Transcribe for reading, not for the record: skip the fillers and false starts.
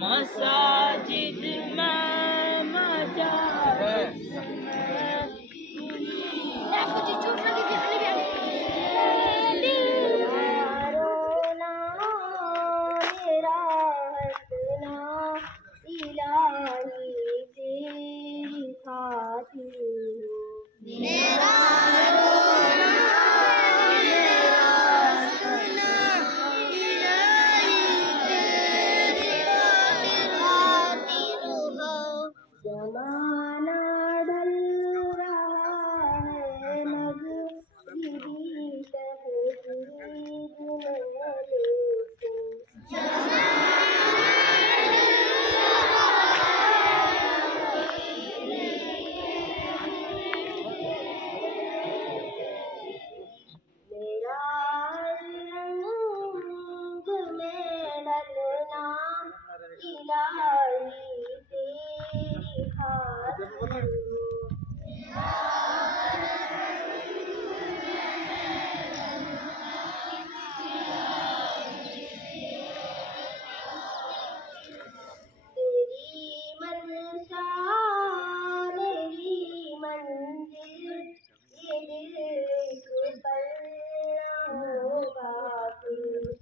मसाजिद में मजालिस में रोना मेरा हंसना इलाही तेरी खातिर मेरा रोना मेरा हंसना इलाही तेरी खातिर हो। जमाना ढल रहा है नग गिरी तहरीर में मेरा रंग में ढलना इलाही तेरी खातिर तेरी मनसा मेरी मंजिल ये दिल एक पल होगा फिर